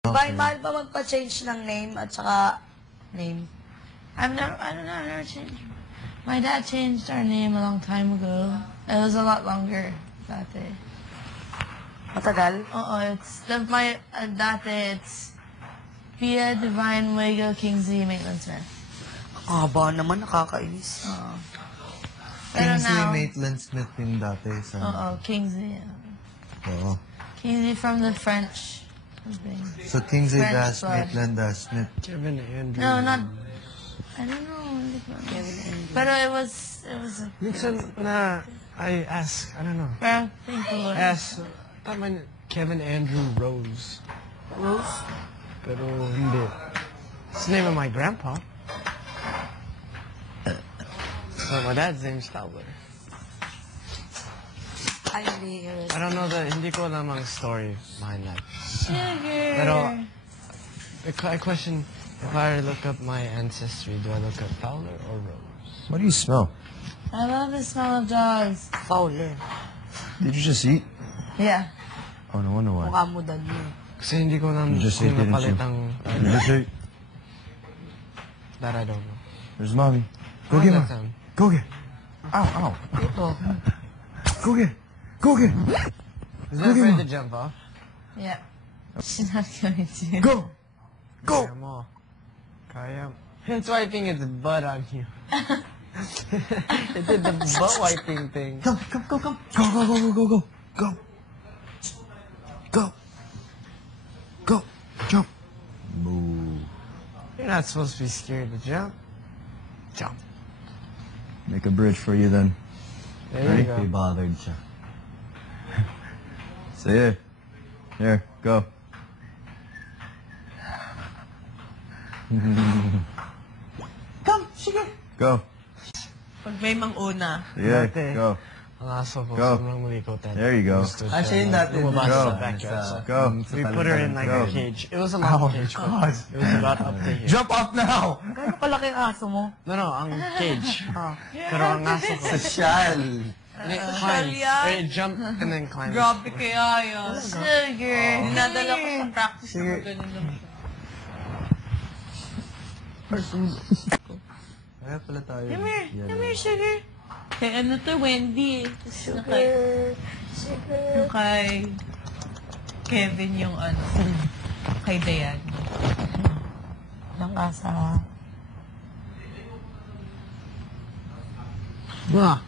Okay. Mahal ba magpa-change ng name at saka name? I don't know, I've never changed. My dad changed our name a long time ago. It was a lot longer dati. Matagal? Oo, it's, dati it's Pia Divine Wego Kingsley Maitland Smith. Haba naman, nakakainis. Oo. Pero Kingsley now, Maitland Smith yung dati sa... oo, Kingsley. Oo. Kingsley from the French thing. So Kingsley French Dash, blood. Maitland Dash Smith. Kevin Andrew. No, not, I don't know. Pero it was Minsan na, I ask, I don't know. parang thank the Lord. I ask, tama Kevin Andrew Rose. Rose? Pero hindi. It's the name of my grandpa. So my dad's name's Fowler. Ay, hindi. I don't know hindi ko alam ang story behind that. Sugar. Pero, I question, if I look up my ancestry, do I look up Fowler or Rose? What do you smell? I love the smell of dogs. Fowler. Did you just eat? Yeah. Oh, no wonder why. Mukha mo dad mo. Kasi hindi ko alam You just kung ate, didn't napalit you? ang... You just ate. That I don't know. There's mommy. Go I get like her. that sound. Go get. Ow, ow. Ito. Go get. Go get. Is that afraid to jump off? Yeah. She's not going to. Go. Go. Kaya mo. Kaya. That's why I think it's butt on you. It did the butt wiping thing. Come. Go. Go. Go. Go. Jump. Move. You're not supposed to be scared to jump. Jump. Make a bridge for you then. There you go. bothered siya. Say it. Here, go. Come, sige. Go. Pag may manguna. Yeah, Dati. go. Ang aso ko, Go. sobrang malikotan. There you go. Gusto siya. Actually, yun dati. Lumabas Go. sa backyard. So Go. we put her in like Go. a cage. It was a long cage. God. It was about up to here. Jump off now! Gano'ng kalaki ang aso mo? No, ang cage. Pero ang aso ko, Social. it climbs. It jumped and then climbs. Grabe kaya yun. Sugar. Dinadala ko sa practice na ganun lang siya. Kaya pala tayo. Come here, sugar. Kay ano to, Wendy. Sugar. Yung kay Kevin yung ano, kay Dayan. Ng asa. Wah!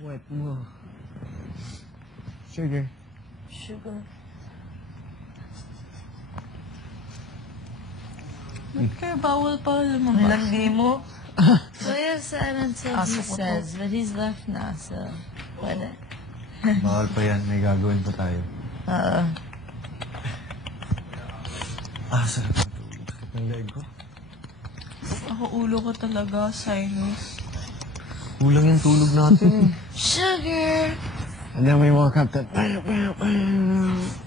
Wet mo. Sugar. Sugar. Ba't kaya bawal pa lumabas? Landi mo. So yes, Simon said he says, but he's left now, so pwede. Bawal pa yan. May gagawin pa tayo. Sarap na ito. Sakit ng leg ko. Ako ulo ko talaga, sinus. Kulang yung tulog natin. Sugar. And then we woke up to...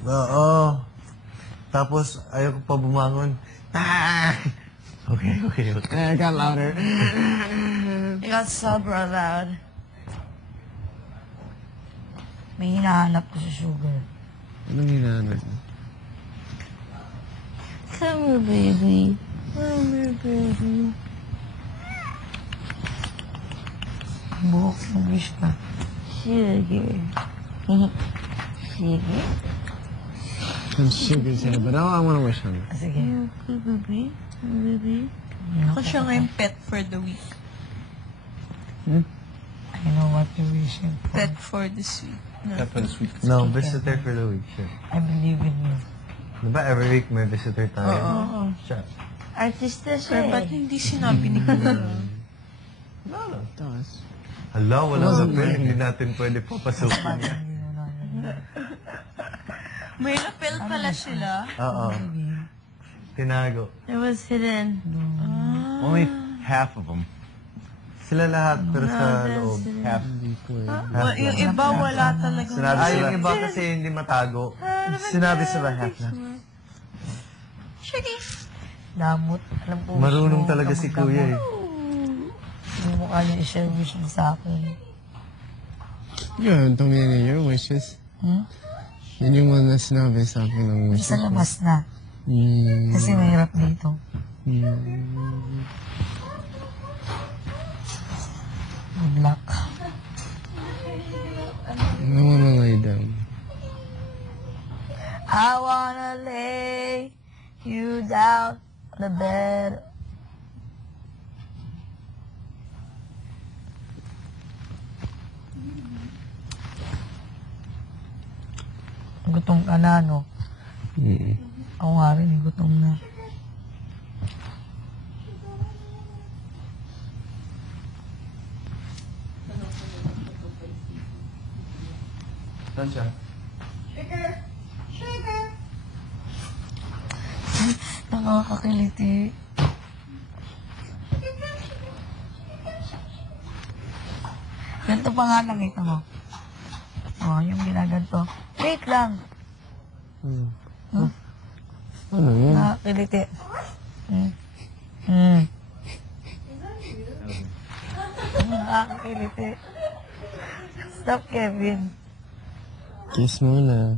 Oo. Tapos, ayaw ko pa bumangon. Okay. It got louder. It got super loud. May hinahanap ko sa sugar. Anong hinahanap mo? Come here, baby. Come here, baby. Buhok mo, wish ka. Sugar. Sugar? Some sugar's here, but I want to wish on it. Sige. Baby. Baby. Ako siya ngayong pet for the week. I know what you're wishing for. Pet for this week. No, visitor for the week. Sure. I believe in you. Diba every week may visitor tayo? Oo. Siya. Artista Pero siya ba't hindi sinabi ni Kuya? Hala, wala na pwede. Hindi natin pwede papasukin. May lapel pala sila. Oo. Tinago. It was hidden. Only half of them. Sila lahat, pero sa loob. Half. Yung iba wala talaga. Sinabi sila. Yung iba kasi hindi matago. Sinabi sila half na. Sige. Damot. Alam ko. Marunong talaga si Kuya eh. Hindi mo kaya i-share wish mo sa akin. Yun, tumingin your wishes. Yun yung mga sinabi sa akin ng wishes. Sa labas na. Kasi mahirap dito. Good luck. I wanna lay down. I wanna lay you down on the bed. Gutom ka na, no? Ako nga rin, gutom na. Saan siya? Nakakakiliti. Ganito pa nga lang, ito mo. Oh, yung ginaganto. Wait lang. Ano yun? Nakakiliti. Nakakiliti. Stop, Kevin. Kiss mo na.